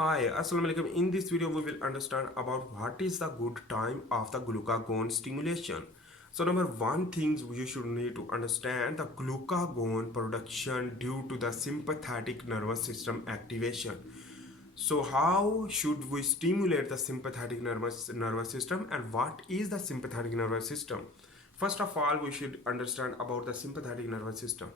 Hi, Assalamu alaikum. In this video, we will understand about what is the good time of the glucagon stimulation. So, number one things you should need to understand the glucagon production due to the sympathetic nervous system activation. So, how should we stimulate the sympathetic nervous system, and what is the sympathetic nervous system? First of all, we should understand about the sympathetic nervous system.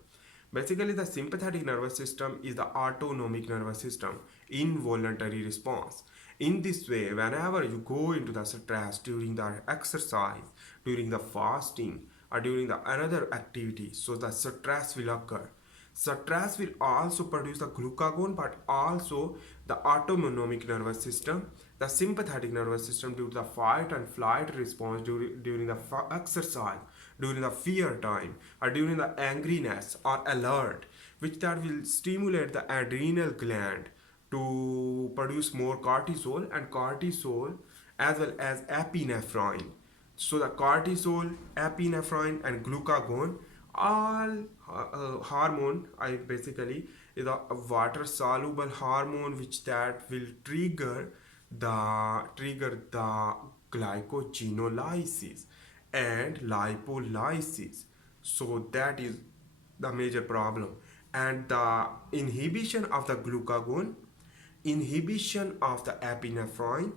Basically, the sympathetic nervous system is the autonomic nervous system, involuntary response. In this way, whenever you go into the stress during the exercise, during the fasting, or during the another activity, so the stress will occur. Stress will also produce the glucagon, but also the autonomic nervous system, the sympathetic nervous system due to the fight and flight response during the exercise, during the fear time, or during the angriness or alert, which that will stimulate the adrenal gland to produce more cortisol and cortisol as well as epinephrine. So the cortisol, epinephrine, and glucagon, all hormone, I basically is a water soluble hormone which that will trigger the glycogenolysis and lipolysis. So that is the major problem. And the inhibition of the glucagon, inhibition of the epinephrine,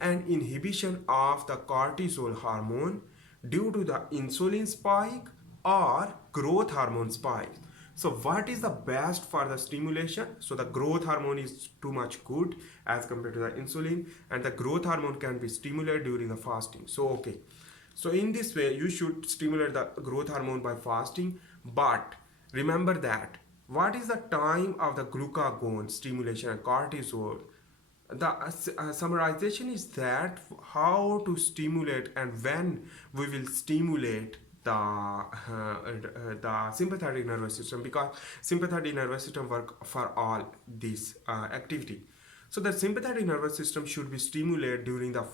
and inhibition of the cortisol hormone due to the insulin spike or growth hormone spike. So what is the best for the stimulation? So the growth hormone is too much good as compared to the insulin, and the growth hormone can be stimulated during the fasting. So okay, so in this way you should stimulate the growth hormone by fasting, but remember that what is the time of the glucagon stimulation and cortisol? The summarization is that how to stimulate and when we will stimulate the sympathetic nervous system, because sympathetic nervous system work for all this activity. So the sympathetic nervous system should be stimulated during the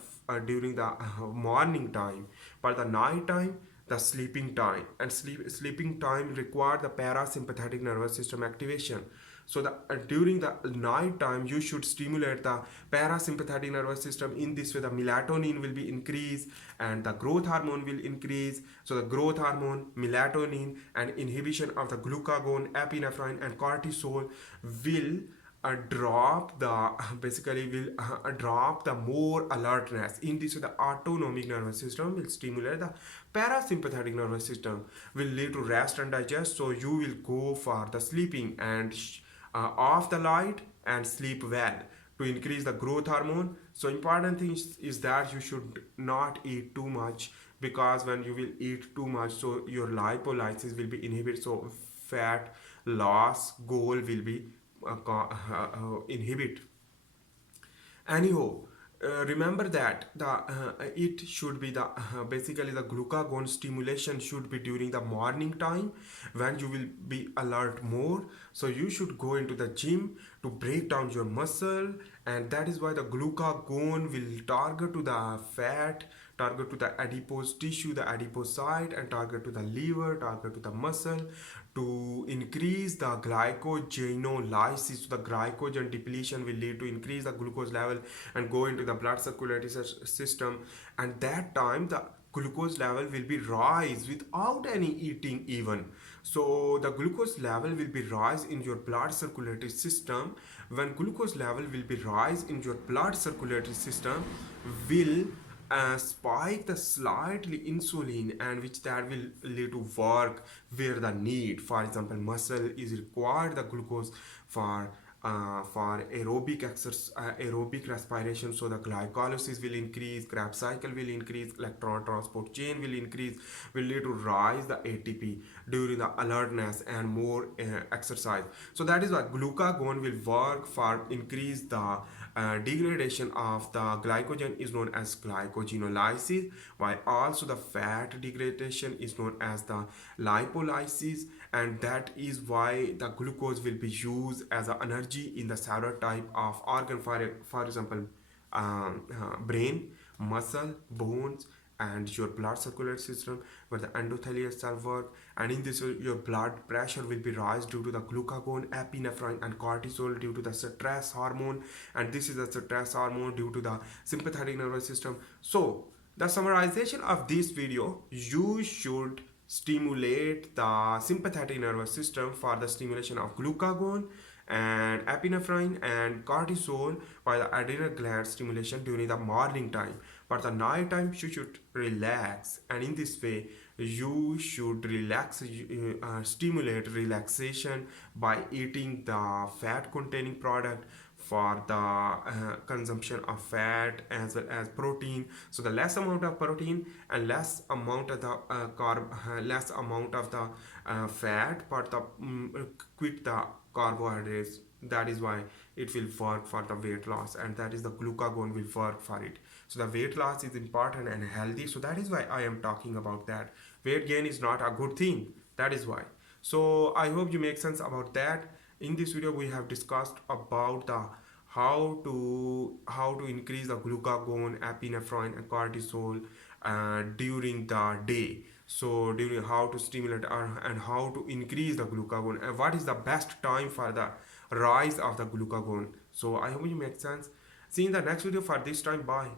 morning time, but the night time, the sleeping time, and sleeping time require the parasympathetic nervous system activation. So the during the night time you should stimulate the parasympathetic nervous system. In this way the melatonin will be increased and the growth hormone will increase. So the growth hormone, melatonin, and inhibition of the glucagon, epinephrine, and cortisol will drop the basically will drop the more alertness. In this way the autonomic nervous system will stimulate the parasympathetic nervous system, will lead to rest and digest. So you will go for the sleeping and off the light and sleep well to increase the growth hormone. So important thing is that you should not eat too much, because when you will eat too much, so your lipolysis will be inhibited, so fat loss goal will be inhibit. Anyhow, remember that the it should be the basically the glucagon stimulation should be during the morning time when you will be alert more. So you should go into the gym to break down your muscle, and that is why the glucagon will target to the fat, target to the adipose tissue, the adipocyte, and target to the liver, target to the muscle to increase the glycogenolysis. So the glycogen depletion will lead to increase the glucose level and go into the blood circulatory system, and that time the glucose level will be rise without any eating even. So the glucose level will be rise in your blood circulatory system. When glucose level will be rise in your blood circulatory system, will spike the slightly insulin, and which that will lead to work where the need, for example muscle is required the glucose for aerobic exercise, aerobic respiration. So the glycolysis will increase, Krebs cycle will increase, electron transport chain will increase, will lead to rise the ATP during the alertness and more exercise. So that is why glucagon will work for increase the degradation of the glycogen is known as glycogenolysis, while also the fat degradation is known as the lipolysis, and that is why the glucose will be used as an energy in the several type of organ, for example brain, muscle, bones, and your blood circulatory system where the endothelial cell work, and in this your blood pressure will be rise due to the glucagon, epinephrine and cortisol due to the stress hormone, and this is the stress hormone due to the sympathetic nervous system. So the summarization of this video, you should stimulate the sympathetic nervous system for the stimulation of glucagon and epinephrine and cortisol by the adrenal gland stimulation during the morning time. But the night time you should relax, and in this way you should stimulate relaxation by eating the fat containing product for the consumption of fat as well as protein. So the less amount of protein and less amount of the less amount of the fat, but the quit the carbohydrates. That is why it will work for the weight loss, and that is the glucagon will work for it. So the weight loss is important and healthy, so that is why I am talking about that. Weight gain is not a good thing, that is why. So I hope you make sense about that. In this video we have discussed about the how to increase the glucagon, epinephrine and cortisol during the day. So during how to stimulate and how to increase the glucagon, and what is the best time for the rise of the glucagon. So I hope you make sense. See you in the next video. For this time, bye.